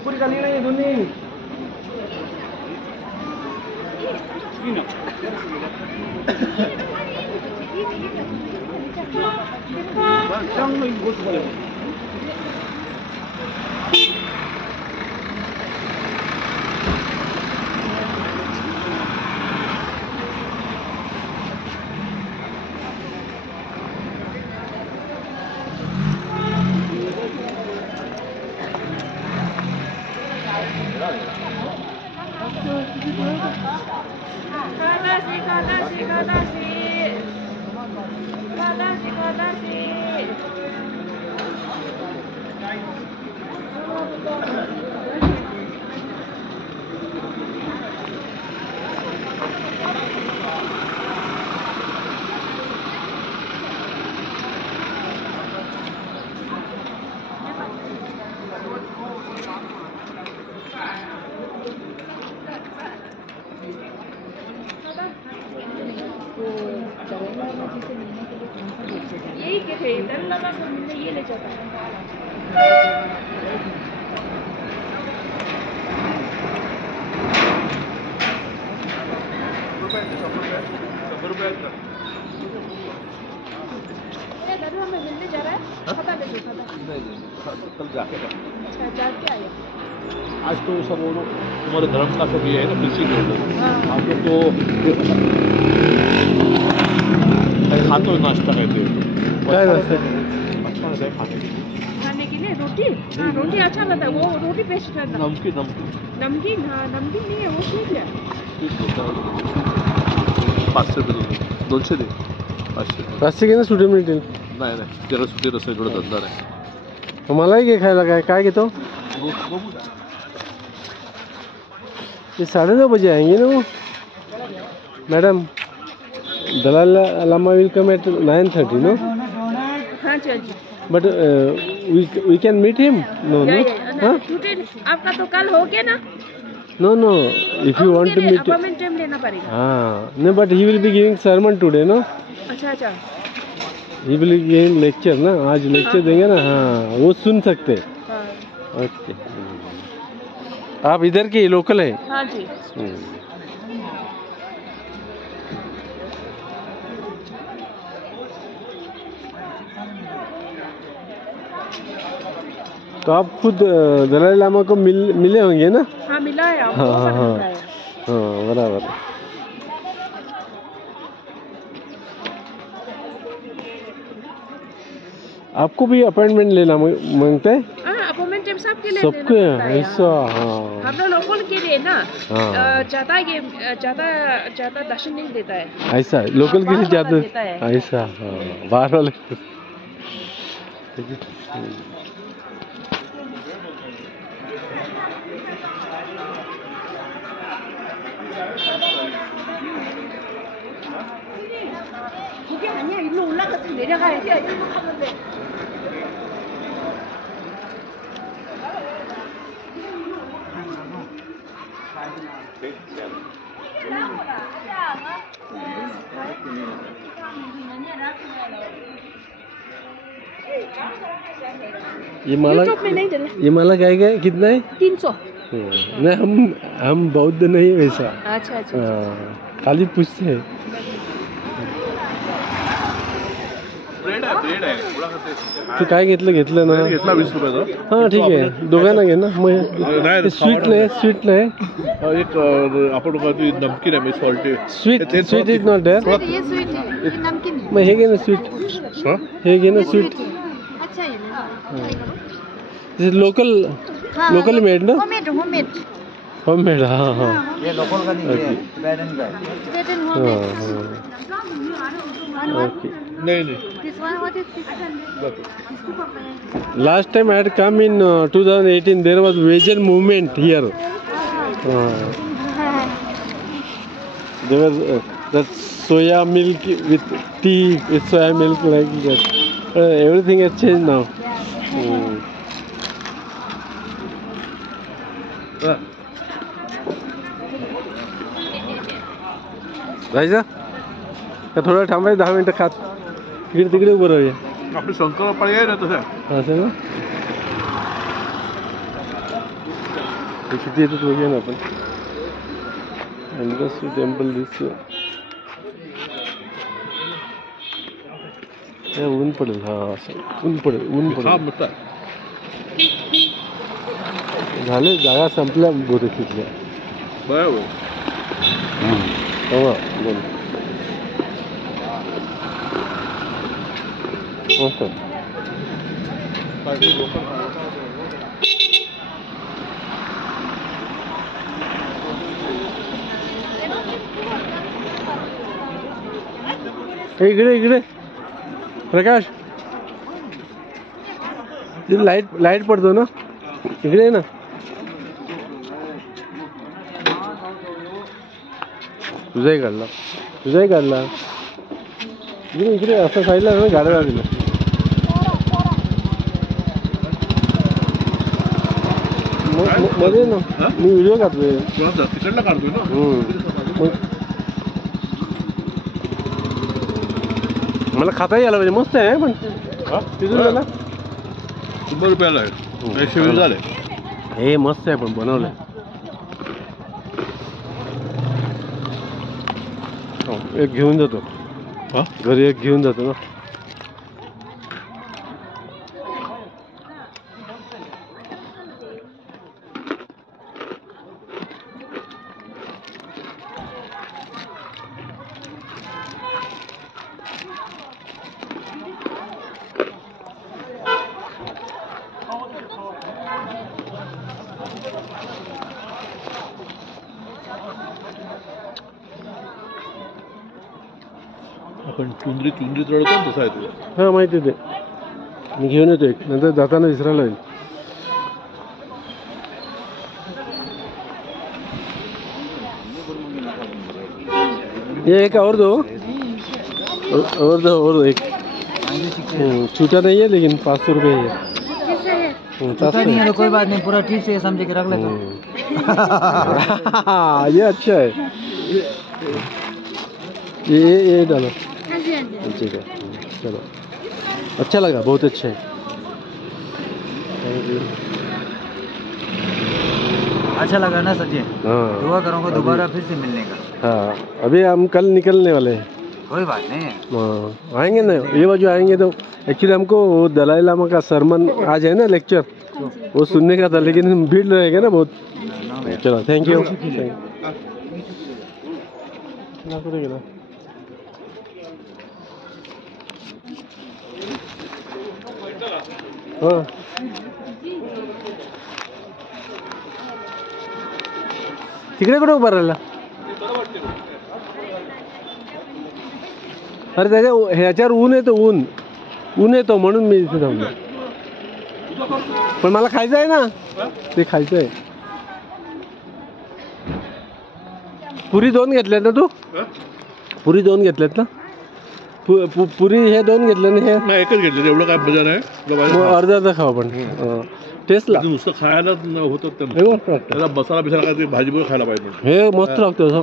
Puri kali ini Doni. Ini. Bang, ini bos boleh. यही के थे डर लगा तो हमने ये ले जाता ये दरबार में मिलने जा रहा है पता नहीं कल जाके अच्छा जाके आए आज तो सब वो हमारे धर्म का सब ये है ना किसी के आप लोग तो खाते हो नाश्ता करते हो क्या अच्छा लगता है खाने के लिए रोटी हाँ रोटी अच्छा लगता है वो रोटी पेस्ट करना नमकीन हाँ नमकीन नहीं है वो ठीक है 500 रुपये दोनशे दे 500 घे ना सुटे मिळतील नाही त्याला सुटे रस्ते थोडं धंदा आहे मलाही घे खायला काय घेतो ये 9:30 बजे आएंगे ना वो मैडम दलाल llama will come at 9:30 no हाँ चल जी but we can meet him no हाँ आपका तो कल हो गया ना no if you want to meet appointment time लेना पड़ेगा हाँ no but he will be giving sermon today no अच्छा he will be giving lecture ना आज lecture देंगे ना हाँ वो सुन सकते हाँ ओके आप इधर के लोकल है हाँ जी तो आप खुद दलाई लामा को मिले होंगे ना हाँ मिला है हाँ बराबर आपको भी अपॉइंटमेंट लेना मांगता है अपॉइंटमेंट टाइम सबके लिए सबके ऐसा हाँ हम लोग लोकल के लिए ना ज्यादा दर्शन नहीं देता है ऐसा लोकल के लिए ज्यादा ऐसा हाँ बाहर वाले 그게 아니야. 일로 올라가서 내려가야 돼. 일로 가면 돼. ये माला यूट्यूब में नहीं चला। ये माला क्या कितना है? 300। नहीं, हम बौद्ध नहीं वैसा। अच्छा अच्छा। हाँ, खाली पूछते हैं। ब्रेड आहे थोडा खाते. तू काय घेतलं ना? घेतला 20 रुपयाचा. हां ठीक आहे, दोघांना घे ना. मग स्वीट नाही. एक आपण ती नमकीन आहे salty. Sweet is not there. ये स्वीट है, ये नमकीन है। मग हे घे ना स्वीट. हां हे घे ना स्वीट. अच्छा है ना। लोकल मेड ना. होममेड. हाँ. ये लोकल का नहीं है, पैटर्न का है। ओके. नाही. This one, what is this? Last time I had come in 2018. There was vegan movement here. There was that soya milk with tea with soya milk like that. Everything has changed now. जायचं का थोडं थांबायचं 10 मिनिटं खात तिकडे उभं राहूया. आपली शंकरपाळी आहे ना तसं. असं ना. ते किती येतात बघूया ना आपण. एंट्रन्स टू टेम्पल दिस. ऊन पडेल. हा असं ऊन पडेल. झाले जागा संपल्या बहुतेक तिथल्या. बरोबर. हो बोल. मस्त. इकडे प्रकाश, लाईट पडतो ना इकडे ना. तुझाही काढला. इकडे असं साईडला ना गाड्या लागल्या. मध्ये ना मी व्हिडिओ काढतोय. तिकडला काढतोय ना. मला खाता यायला पाहिजे. मस्त आहे पण तिथून झाला 100 रुपयाला आहे. 120 झाले. हे मस्त आहे पण बनवलंय. एक घेऊन जातो. घरी एक घेऊन जातो ना. आपण चुंदरी चढवतो तसं आहे तुला. हां माहिती आहे ते. मी घेऊन येतो एक. नंतर जाताना विसरायला येईल. ये एक और दो एक. छूटा नहीं है लेकिन 500 रुपये है. नहीं है तो कोई बात नहीं, पूरा ठीक से समझ के रख लेता हूँ. ये अच्छा है. ये डालो. ठीक है चलो. अच्छा लगा, बहुत अच्छा है. Thank you. अच्छा लगा ना सचिन? हाँ दुआ करूँगा दोबारा फिर से मिलने का. हाँ अभी हम कल निकलने वाले हैं. कोई बात नहीं. हाँ आएंगे ना, ये बाजू आएंगे तो. एक्चुअली हमको वो दलाई लामा का सरमन आज है ना लेक्चर, वो सुनने का था लेकिन भीड़ रहेगा ना बहुत. चलो थैंक यू. हाँ तिकडे कुठे उभा राहिला? अरे त्याच्या ह्याच्यावर ऊन येतो म्हणून मी इथे थांबलो. पण मला खायचं आहे ना ते. खायचं आहे. पुरी 2 घेतल्यात ना तू? पुरी 2 घेतल्यात ना? पुरी हे 2 घेतले ना? हे नाही एकच घेतलं. एवढं काय मजा नाही. अर्धा खाऊ आपण टेस्टला. नुसतं खायला होतं त्याला मसाला बिसाला काय भाजी बरोबर खायला पाहिजे. हे मस्त लागतं.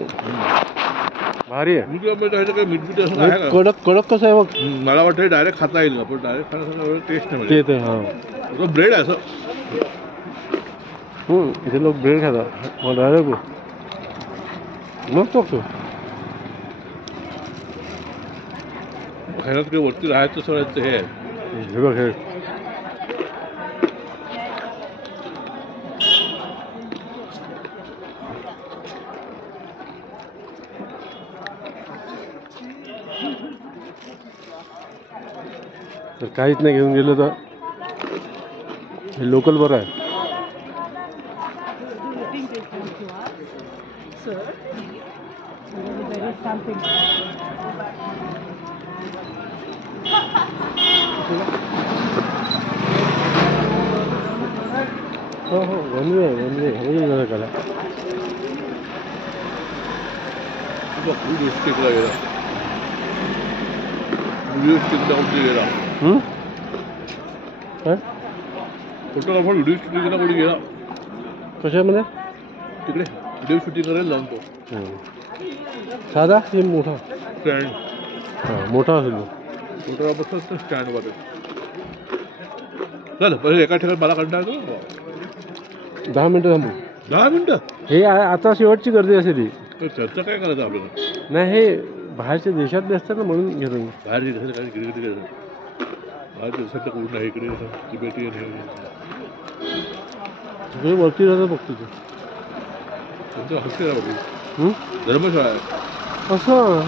भारी आहे. मीठ बीठ असं आहे का? कडक कडक कसं आहे बघ. मला वाटतं डायरेक्ट खाता येईल आपण डायरेक्ट खाण्यासाठी टेस्ट नाही ते म्हणजे ते हां ब्रेड आहे असं. इथे लोक ब्रेड खातात मग डायरेक्ट मस्त बघतो. खाण्यात काही वरती राहायचं सगळ्यांचं हे आहे. हे बघ हे तर काहीच नाही घेऊन गेलो तर हे लोकल बरं आहे. हो हो वन वे होईल जरा करा. व्हिडिओ स्टिकला गेला. व्हिडिओ स्टिकला कुठे गेला? काय फोटो आपण व्हिडिओ शूटिंग केला कुठे गेला? कशामध्ये तिकडे व्हिडिओ शूटिंग करायला जाऊन तो साधा की मोठा? स्टँड हां मोठा असेल मोठा बसत स्टँडवर. चल पहिले एका ठिकाणी मला कंटाळा येतो. 10 मिनिटं थांबू. 10 मिनिटं हे आता शेवटची गर्दी असेल ही. चर्चा काय करायचं आपल्याला? नाही हे बाहेरच्या देशातले असतात ना म्हणून घेतो मी. बाहेर देशात काय गिरगिरी करायचं? बाहेर देशातलं कोण नाही इकडे तिबेटी सगळे वरती राहतात बघतो तू. तुमचं हॉस्टेल आहे धर्मशाळा आहे. असं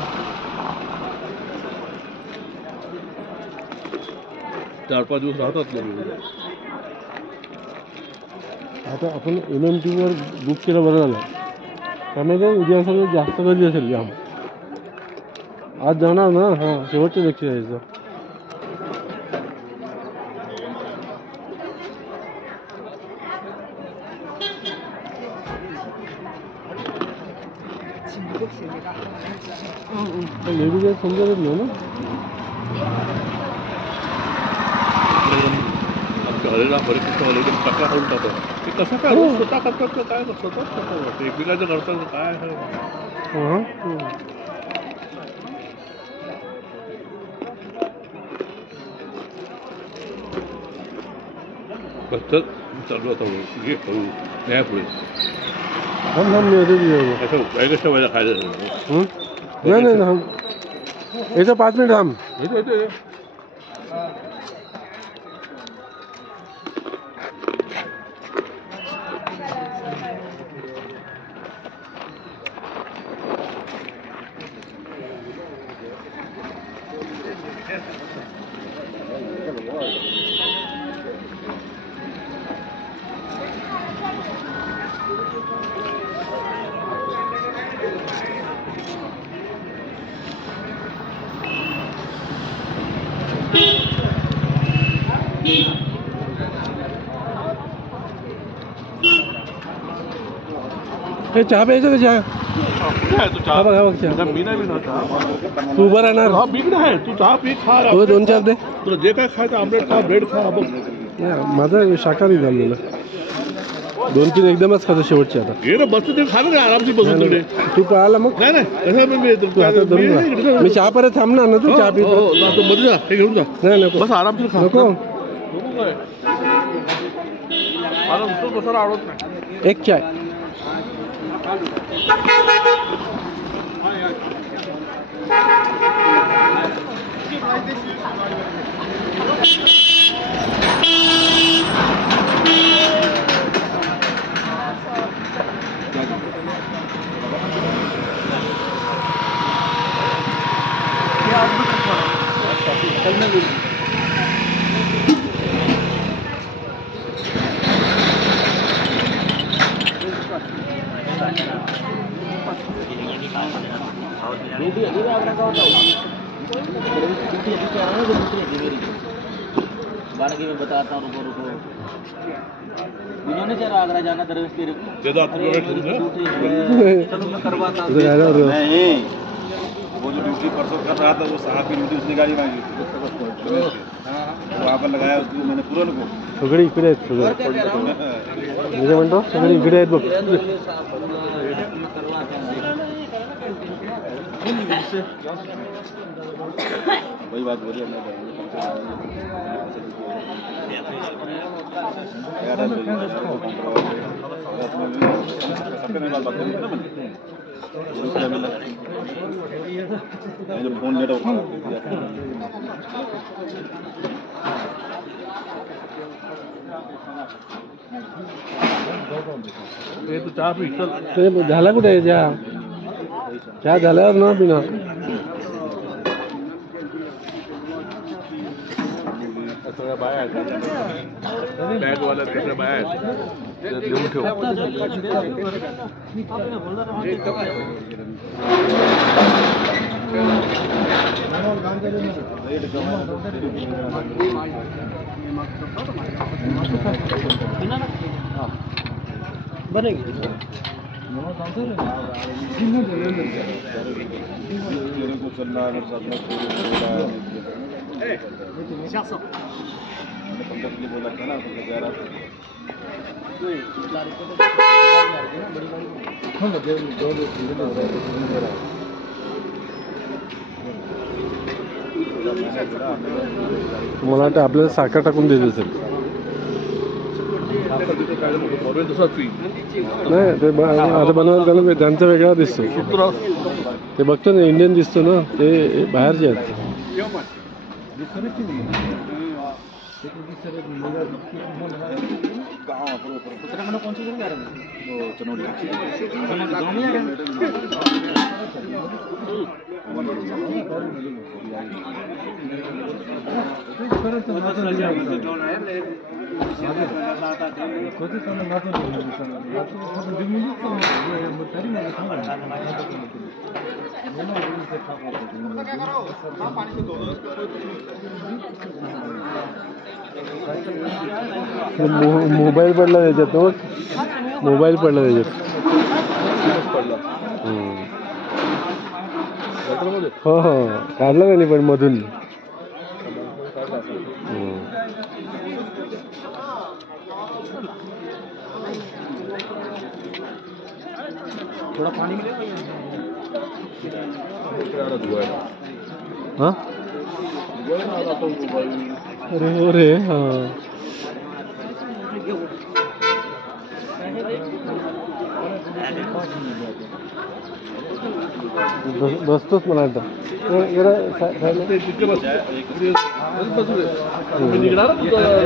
4-5 दिवस राहतात लोक. आता आपण MMTवर बुक केलं बरं झालं. त्यामुळे काय उद्या सगळं जास्त गर्दी असेल जाम. आज जाणार ना हां शेवटचं लेक्चर यायचं. लेडीज आहे समजतच नाही ना. आमच्या हरेला हरिकृष्ण हरे टाका करून टाकतात. ते कसं काय रोज स्वतः करतात का काय? स्वतःच करतात एकमेकांचं करतात काय हां बस चालू आता घे करू न्याय पुढे थांब थांब मी येतो. असं काय कशा वेळेला खायचं नाही नाही थांब याचं 5 मिनिट थांब. येतो हे चहा प्यायचं का चहा? हा बघ चहा. मी नाही पिणार. तू उभं राहणार. हा मी नाही तू चहा पी खा. हो 2-4 दे. तुला जे काय खायचं आमलेट खा ब्रेड खा. बघ माझं शाकाहारी झालेलं. 2-3 एकदमच खातो शेवटचे आता. घे ना बसतो ते खा ना आरामशी बसून तिकडे. तू पळाला मग नाही नाही तू आता धरून जा. मी चहा परत थांबणार ना तू चहा पितो. मध्ये जा हे घेऊन जा. नाही नको बस आरामशीर खा. नको काय मला नुसतं बसायला आवडत नाही. एक चाय. बारगी में बताता हूँ रुको रुको इन्होंने जरा आगरा जाना दरवेश तेरे को चलो मैं करवाता हूँ नहीं वो जो ड्यूटी परसों कर रहा था वो साहब की ड्यूटी उसने गाड़ी मांगी थी वहाँ पर लगाया उसको मैंने पूरन को सगळे इकडे आहेत सगळे. मी काय म्हणतो सगळे इकडे आहेत बघ. वही बात बोली हमने जब फोन लेटा ये तो चहा पी चल. ते झाला कुठे आहे चहा? चहा झाल्यावर ना पिणार. सगळ्या बाया आहेत बॅगवाल्या सगळ्या बाया आहेत त्यात लिहून ठेव. बोला था ना मला वाटतं आपल्याला साखर टाकून देत असेल. नाही ते आता बनवायला त्याला त्यांचा वेगळा दिसतो. ते बघतो ना इंडियन दिसतो ना, ते बाहेरचे आहेत. कौन सी जगह चनौली मोबाईल पडला त्याच्यात, मोबाईल पडला त्याच्यात. हो हो काढलं का नाही पण मधून. थोड़ा पानी हाँ अरे अरे हाँ बसतोच मला वाटतं.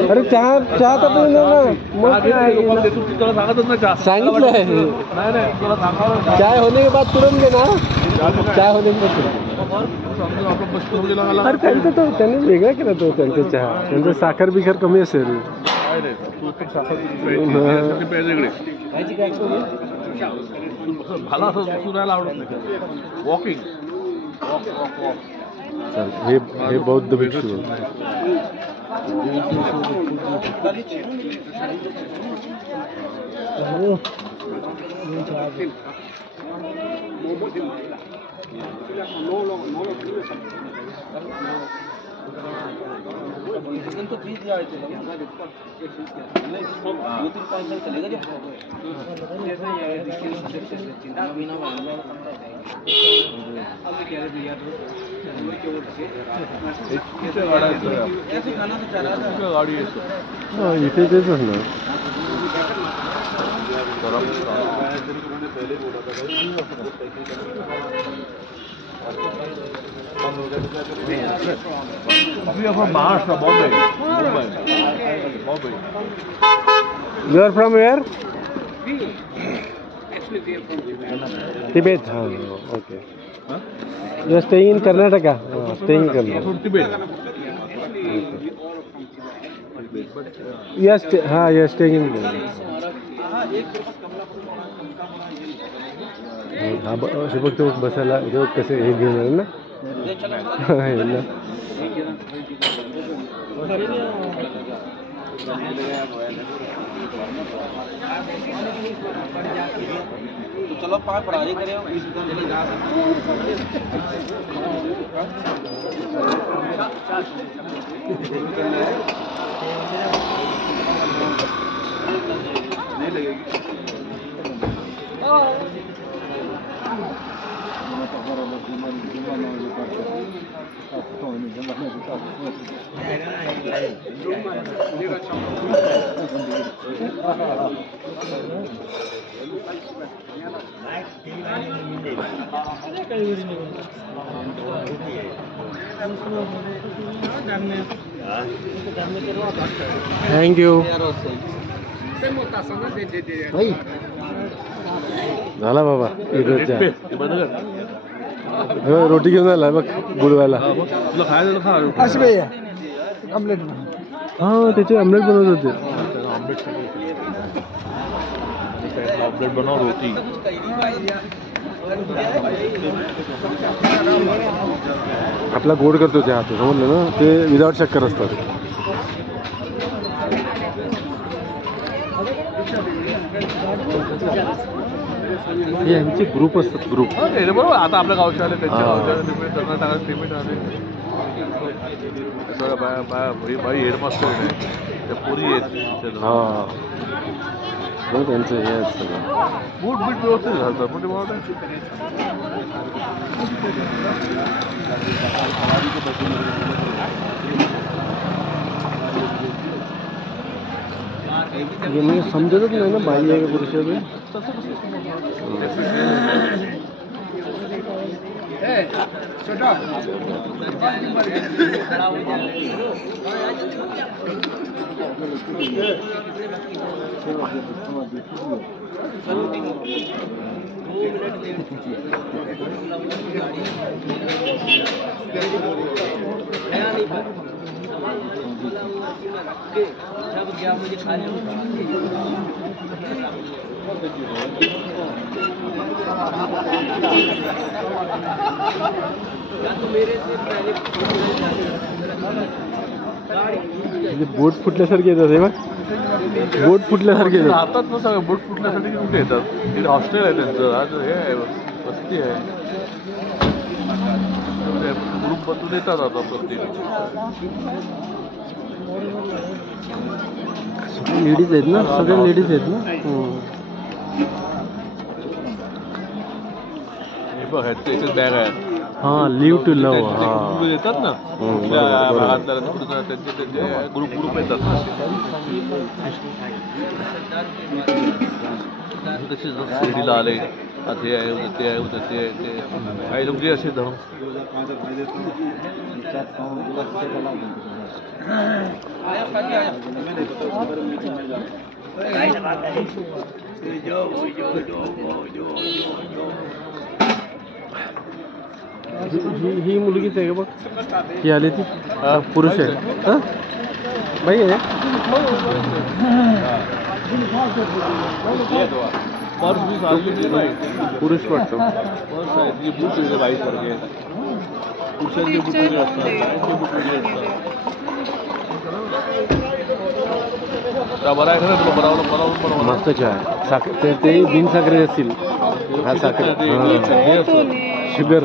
अरे चहा चहा तर सांगितलं आहे. चाय होने के बाद तुरंत देना. चाय होने के बाद तुरंत. अरे त्यांचं तो त्यांनी वेगळा केला तो त्यांचा चहा. त्यांचं साखर बिखर कमी असेल. मला असं सुरायला आवडत नाही. वॉकिंग हे बौद्ध भिक्षू. तो 20,000 चलेगा गाडी इथे तेच ना. We are from Maharashtra, Bombay. You are from where? Actually, we are from Tibet. Okay. You are staying in Karnataka. Staying in Karnataka. From Tibet. Yes, you are staying in Karnataka. बघतो बसायला कसे हे घेणार ना. तो चलो 5 फरारी करें 20 नहीं लगेगी थँक यू. झाला बाबा इकडच्या रोटी घेऊन आला बघ बुडवायला. तुला खायला खा. ऑमलेट हा त्याचे ऑमलेट बनवत होते. ऑमलेट बनव रोटी. आपला गोड करतो ते हात समजलं ना ते विदाउट शक्कर असतात. हे यांचे ग्रुप असतात ग्रुप. बरोबर आता आपल्या गावचे आले त्यांच्या गावच्या पेमेंट आले. बाई हेडमास्टर आहे त्या पोरी आहेत. हा त्यांचं हे सगळं बूट बीट व्यवस्थित घालतात म्हणजे मला म्हणजे समजतच नाही ना बाई आहे का पुरुष आहे. बोट फुटल्यासारखे येतात हे बघ. बोट फुटल्यासारखे येतात. राहतात ना सगळं बोट फुटल्यासाठी कुठे येतात. तिथे हॉस्टेल आहे त्यांचं. आज हे आहे वस्ती आहे. ग्रुप बदलून येतात आता प्रत्येक. लेडीज आहेत ना सगळे लेडीज आहेत ना. हे बघ ह्याची बॅग आहे. हा लिव्ह टू लव्ह. हा येतात ना भागातल्या त्यांचे ग्रुप येतात ना. कसे शिर्डीला आले आज हे आहे उद्या ते आहे उद्या ते आहे ते काही लोक जे असे धरून ही मुलगीच आहे का बघ. ही आली ती पुरुष आहे. हा बाई आहे. पुरुष वाटतो. बाईक सारखे पुरुषांचे बुट वेगळे असतात बाईकचे बुट वेगळे असतात. बरं आहे खरं तुला बरोबर मस्त चहा साखर ते बिन साखरे असतील. हा साखर शुगर.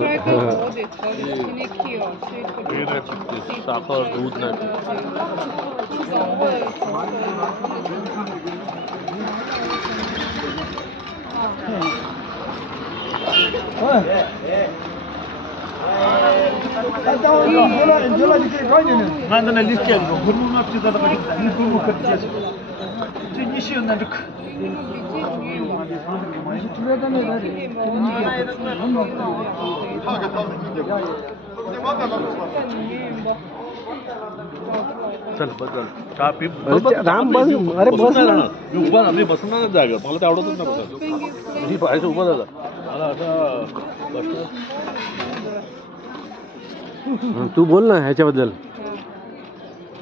साखर दूध नाही. Надо на легке, гурмуна всегда такой, не гурму хотеть. Ты не сильно надо. चल बस झालं चहा पी. राम बस. अरे बस ना. मी उभा मी बसून नाही जागा मला ते आवडतच नाही बघा. मी पाहायचं उभा झाला मला असं बसलं. तू बोल ना ह्याच्याबद्दल.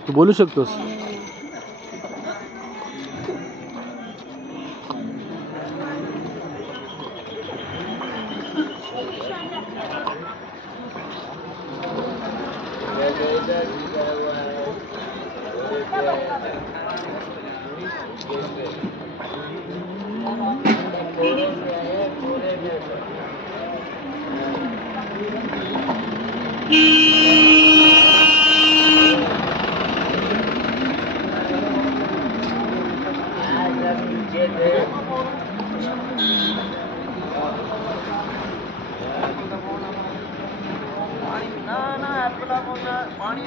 तू बोलू शकतोस. पाणी